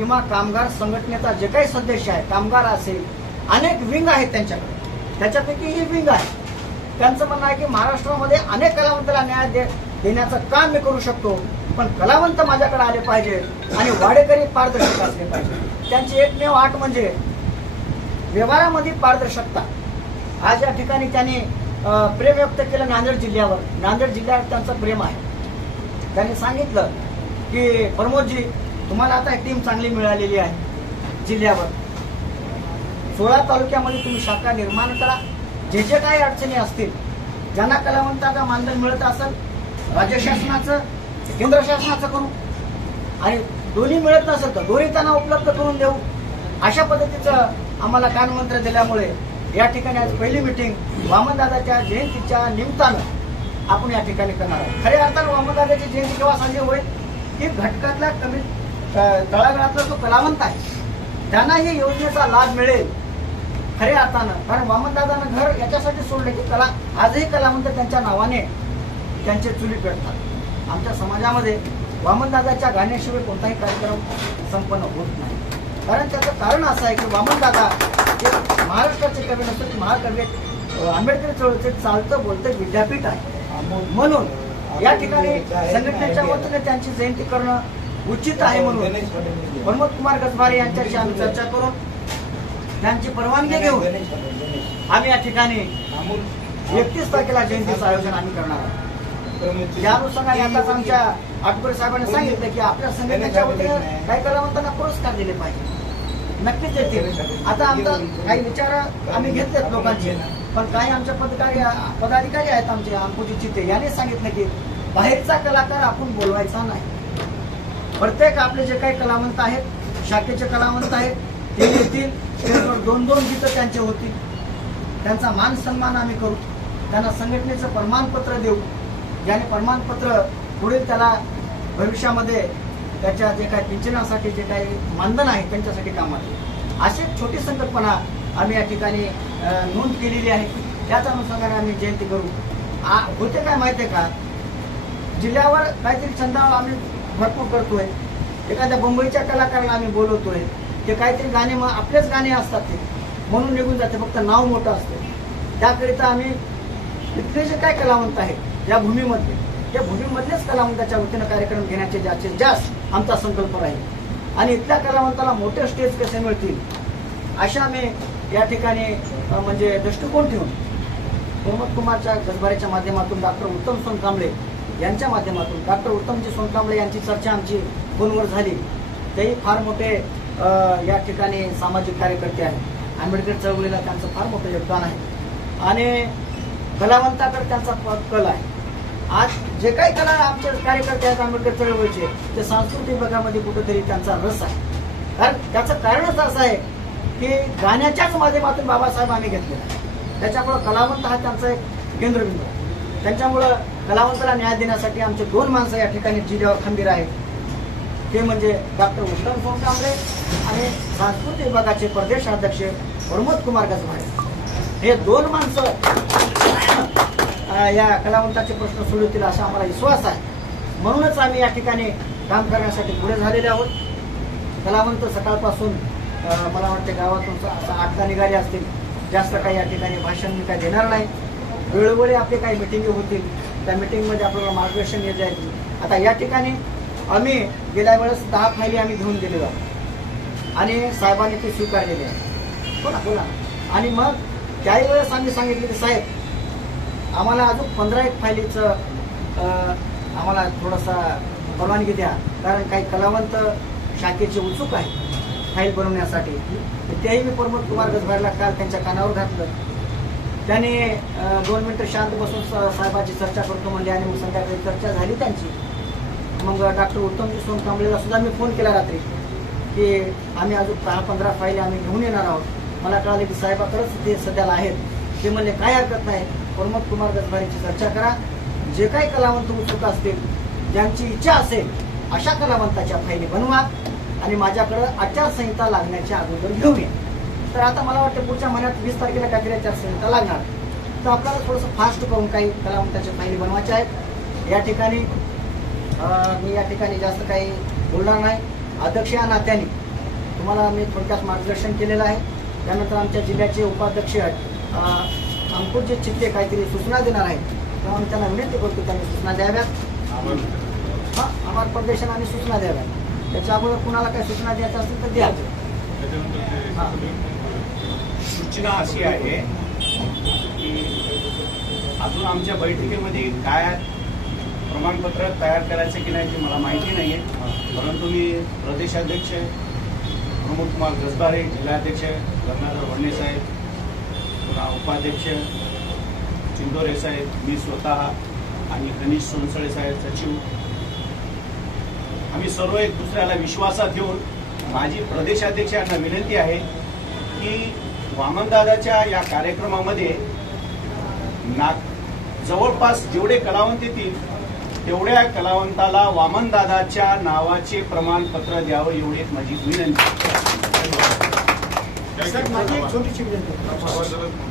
किंवा कामगार संघटनेचा जे काही सदस्य आहे, कामगार असेल, अनेक विंग आहेत त्यांच्याकडे, त्याच्यापैकी ही विंग आहे. त्यांचं म्हणणं आहे की महाराष्ट्रामध्ये अनेक कलावंताला न्याय देण्याचं काम मी करू शकतो, पण कलावंत माझ्याकडे आले पाहिजे आणि वाडेकरी पारदर्शक असले पाहिजे. त्यांची एकमेव अट म्हणजे व्यवहारामध्ये पारदर्शकता. आज या ठिकाणी त्यांनी प्रेम व्यक्त केलं नांदेड जिल्ह्यावर. नांदेड जिल्ह्यावर त्यांचं प्रेम आहे. त्यांनी सांगितलं की प्रमोदजी, तुम्हाला आता एक टीम चांगली मिळालेली आहे जिल्ह्यावर. 16 तालुक्यामध्ये तुम्ही शाखा निर्माण करा. जे जे काही अडचणी असतील, ज्यांना कलावंताला मानधन मिळत असेल, राज्य शासनाचं केंद्र शासनाचं करू, आणि दोन्ही मिळत नसेल तर दोन्ही त्यांना उपलब्ध करून देऊ. अशा पद्धतीचं आम्हाला कानमंत्र दिल्यामुळे या ठिकाणी आज पहिली मीटिंग वामनदादाच्या जयंतीच्या निमित्तानं आपण या ठिकाणी करणार आहोत. खऱ्या अर्थानं वामनदादाची जयंती केव्हा साजरी होईल की घटकातल्या कमी तळागाळातला जो कलावंत आहे त्यांना ही योजनेचा लाभ मिळेल खऱ्या अर्थानं. कारण वामनदादानं घर याच्यासाठी सोडले की आजही कलावंत त्यांच्या नावाने त्यांचे चुली पेटतात. आमच्या समाजामध्ये वामनदादाच्या गाण्याशिवाय कोणताही कार्यक्रम संपन्न होत नाही. कारण त्याचं कारण असं आहे की वामनदादा हे महाराष्ट्राचे कवी नसून महाकवी आंबेडकर चळवळीचे चालतं बोलतं विद्यापीठ आहे. म्हणून या ठिकाणी संघटनेच्या वतीने त्यांची जयंती करणं उचित आहे. म्हणून प्रमोद कुमार गजभारे यांच्याशी आम्ही चर्चा करून त्यांची परवानगी घेऊन आम्ही या ठिकाणी 31 तारखेला जयंतीचं आयोजन आम्ही करणार आहोत. या अनुषंगाने आताच आमच्या आटकोरे साहेबांनी सांगितलं की आपल्या संघटनेच्या वतीने काही कलावंतांना पुरस्कार दिले पाहिजे. नक्कीच देतील. आता आमचा काही विचार आम्ही घेतलेत लोकांचे, पण काही आमच्या पदाधिकारी आहेत आमचे अंकुजी चिते यांनी सांगितलं की बाहेरचा कलाकार आपण बोलवायचा नाही. प्रत्येक आपले जे काही कलावंत आहेत, शाखेचे कलावंत आहेत, ते येतील. स्टेजवर 2-2 गीतं त्यांचे होतील. त्यांचा मान सन्मान आम्ही करू. त्यांना संघटनेचं प्रमाणपत्र देऊ. ज्याने प्रमाणपत्र पुढील त्याला भविष्यामध्ये त्याच्या जे काही पिंचनासाठी जे काही मानधन आहे त्यांच्यासाठी कामात येईल. अशी छोटी संकल्पना आम्ही या ठिकाणी नोंद केलेली आहे. त्याच अनुषंगाने आम्ही जयंती करू. होते काय माहिती आहे का, जिल्ह्यावर काहीतरी चंदा आम्ही भरपूर करतोय. एखाद्या मुंबईच्या कलाकाराला आम्ही बोलवतोय, ते काहीतरी गाणे आपलेच गाणे असतात ते म्हणून निघून जाते, फक्त नाव मोठं असतं. त्याकरिता आम्ही इथले जे काय कलावंत आहेत या भूमीमध्ये, त्या भूमीमधलेच कलावंताच्या वतीनं कार्यक्रम घेण्याचे जास्तीत जास्त आमचा संकल्प राहील. आणि इथल्या कलावंताला मोठे स्टेज कसे मिळतील अशा आम्ही या ठिकाणी म्हणजे दृष्टिकोन ठेवून प्रमोद कुमारच्या गजभारेच्या माध्यमातून डॉक्टर उत्तम सोनकांबळे यांच्या माध्यमातून डॉक्टर उत्तमजी सोनकांबळे यांची चर्चा आमची फोनवर झाली. तेही फार मोठे या ठिकाणी सामाजिक कार्यकर्ते आहेत. आंबेडकर चळवळीला त्यांचं फार मोठं योगदान आहे आणि कलावंताकडे त्यांचा कल आहे. आज जे काही कला आमचे कार्यकर्ते आहेत आंबेडकर चळवळीचे, ते सांस्कृतिक विभागामध्ये कुठेतरी त्यांचा रस आहे. कारण त्याचं कारणच असं आहे की गाण्याच्याच माध्यमातून बाबासाहेब आम्ही घेतलेला आहे. त्याच्यामुळं कलावंत हा त्यांचा एक केंद्रबिंदू आहे. त्यांच्यामुळं कलावंताला न्याय देण्यासाठी आमचे 2 माणसं या ठिकाणी जिल्ह्यावर खंबीर आहेत. ते म्हणजे डॉक्टर उत्तम सोनकांबळे आणि सांस्कृतिक विभागाचे प्रदेश अध्यक्ष प्रमोद कुमार गजभारे. हे 2 माणसं या कलावंताचे प्रश्न सोडवतील असा आम्हाला विश्वास आहे. म्हणूनच आम्ही या ठिकाणी काम करण्यासाठी पुढे झालेले आहोत. कलावंत सकाळपासून मला वाटते गावातून 8 निघाले असतील. जास्त काही या ठिकाणी भाषण मी काही देणार नाही. वेळोवेळी आपले काही मिटिंग होतील, त्या मिटिंगमध्ये आपल्याला मार्गदर्शन येत जाईल. आता या ठिकाणी आम्ही गेल्या वेळेस 10 फायली आम्ही घेऊन गेलेलो आहोत आणि साहेबांनी ते स्वीकारलेले आहे. बोला. आणि मग त्याही वेळेस आम्ही सांगितले की साहेब आम्हाला अजून 15 फायलीचं आम्हाला थोडासा परवानगी द्या, कारण काही कलावंत शाखेचे उत्सुक आहेत फाईल बनवण्यासाठी. तेही मी प्रमोद कुमार गजभारेला काल त्यांच्या कानावर घातलं. त्याने 2 मिनिटं शांत बसून साहेबांची चर्चा करतो म्हणजे आणि मग संध्याकाळी चर्चा झाली त्यांची. मग डॉक्टर उत्तमजी सोनकांबळेला सुद्धा मी फोन केला रात्री की आम्ही अजून 10-15 फाईली आम्ही घेऊन येणार आहोत. मला कळाले की साहेबाकडेच ते सध्याला आहेत. ते म्हणले काय हरकत नाही, प्रमोद कुमार गजभारेची चर्चा करा. जे काही कलावंत उत्सुक असतील, ज्यांची इच्छा असेल अशा कलावंताच्या फाईली बनवा आणि माझ्याकडं आचारसंहिता लागण्याच्या अगोदर घेऊन या. तर आता मला वाटतं पुढच्या महिन्यात 20 तारखेला काहीतरी आचारसंहिता लागणार. तर आपल्याला थोडंसं फास्ट करून काही कलावंताच्या फाईली बनवायच्या आहेत. या ठिकाणी मी या ठिकाणी जास्त काही बोलणार नाही. अध्यक्ष या नात्याने तुम्हाला मी थोडक्यात मार्गदर्शन केलेलं आहे. त्यानंतर आमच्या जिल्ह्याचे उपाध्यक्ष अंकुशजी चित्ते काहीतरी सूचना देणार आहेत, तेव्हा आम्ही त्यांना विनंती करतो त्यांनी सूचना द्याव्यात. आभार प्रदर्शन आणि सूचना द्याव्यात. त्याच्या अगोदर कुणाला काही सूचना द्यायच्या असतील तर द्या. सूचना अशी आहे की अजून आमच्या बैठकीमध्ये काय प्रमाणपत्र तयार करायचं की नाही ते मला माहिती नाही आहे, परंतु मी प्रदेशाध्यक्ष प्रमोद कुमार गजबारे, जिल्हाध्यक्ष गंगाधर वडणे साहेब, पुन्हा उपाध्यक्ष चिंदोरे साहेब, मी स्वतः आणि गणेश सोनसळे साहेब सचिव, आम्ही सर्व एक दुसऱ्याला विश्वासात घेऊन माझी प्रदेशाध्यक्षांना विनंती आहे की वामनदादाच्या या कार्यक्रमामध्ये जवळपास जेवढे कलावंत येतील तेवढ्या कलावंताला वामनदादाच्या नावाचे प्रमाणपत्र द्यावं एवढी माझी विनंती. माझी एक छोटीशी विनंती.